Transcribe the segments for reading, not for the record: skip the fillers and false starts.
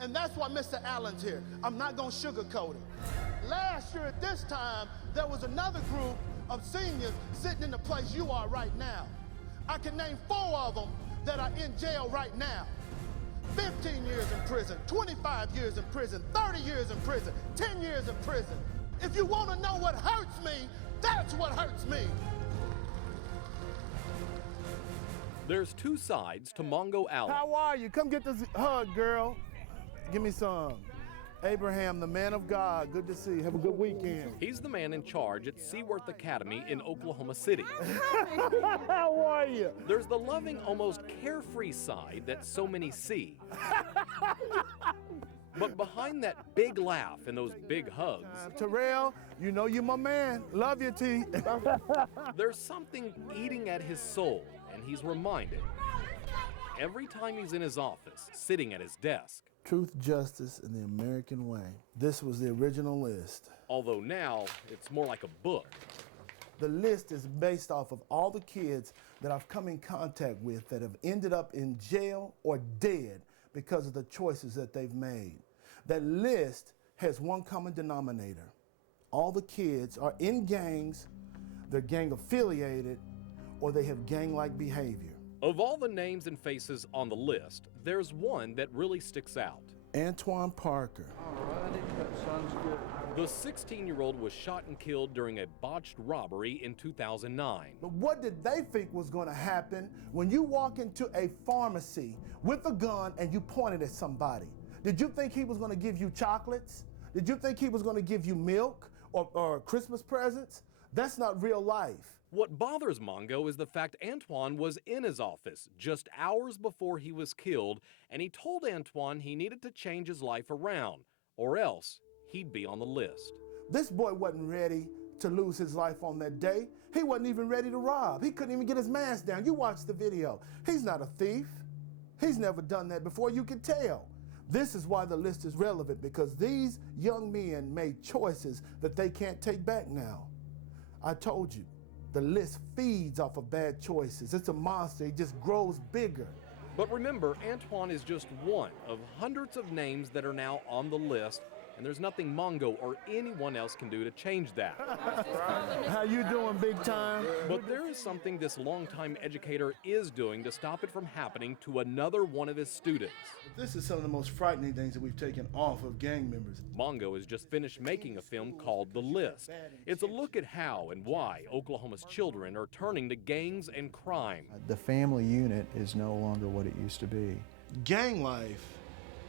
And that's why Mr. Allen's here. I'm not gonna sugarcoat it. Last year at this time, there was another group of seniors sitting in the place you are right now. I can name 4 of them that are in jail right now. 15 years in prison, 25 years in prison, 30 years in prison, 10 years in prison. If you want to know what hurts me, that's what hurts me. There's 2 sides to Mongo Allen. How are you? Come get this hug, girl. Give me some. Abraham, the man of God, good to see you. Have a good weekend. He's the man in charge at Seeworth Academy in Oklahoma City. How are you? There's the loving, almost carefree side that so many see. But behind that big laugh and those big hugs, Terrell, you know you're my man. Love you, T. there's something eating at his soul, and he's reminded every time he's in his office, sitting at his desk. Truth, justice, and the American way. This was the original list. Although now, it's more like a book. The list is based off of all the kids that I've come in contact with that have ended up in jail or dead because of the choices that they've made. That list has one common denominator. All the kids are in gangs, they're gang affiliated, or they have gang-like behavior. Of all the names and faces on the list, there's one that really sticks out. Antoine Parker. Alrighty, that sounds good. The 16-year-old was shot and killed during a botched robbery in 2009. But what did they think was going to happen when you walk into a pharmacy with a gun and you point it at somebody? Did you think he was going to give you chocolates? Did you think he was going to give you milk or Christmas presents? That's not real life. What bothers Mongo is the fact Antoine was in his office just hours before he was killed, and he told Antoine he needed to change his life around, or else he'd be on the list. This boy wasn't ready to lose his life on that day. He wasn't even ready to rob. He couldn't even get his mask down. You watch the video. He's not a thief. He's never done that before, you can tell. This is why the list is relevant, because these young men made choices that they can't take back now. I told you, the list feeds off of bad choices. It's a monster, it just grows bigger. But remember, Antoine is just one of hundreds of names that are now on the list, and there's nothing Mongo or anyone else can do to change that. How you doing, big time? But there is something this longtime educator is doing to stop it from happening to another one of his students. This is some of the most frightening things that we've taken off of gang members. Mongo has just finished making a film called The List. It's a look at how and why Oklahoma's children are turning to gangs and crime. The family unit is no longer what it used to be. Gang life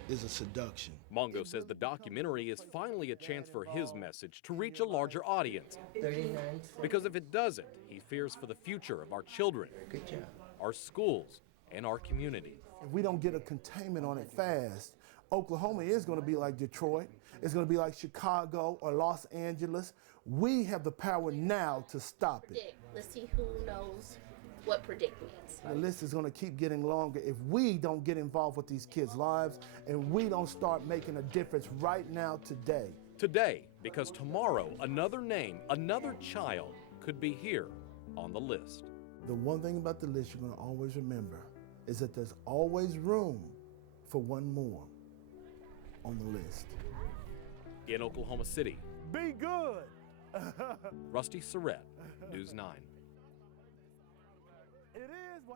is a seduction. Mongo says the documentary is finally a chance for his message to reach a larger audience. 39. Because if it doesn't, he fears for the future of our children, Good job. our schools, and our community. If we don't get a containment on it fast, Oklahoma is going to be like Detroit. It's going to be like Chicago or Los Angeles. We have the power now to stop it. Let's see who knows what predict means. The list is going to keep getting longer if we don't get involved with these kids' lives and we don't start making a difference right now today. Today, because tomorrow, another name, another child could be here on the list. The one thing about the list you're going to always remember is that there's always room for one more on the list. In Oklahoma City, Be good. Rusty Surrett, News 9. It is.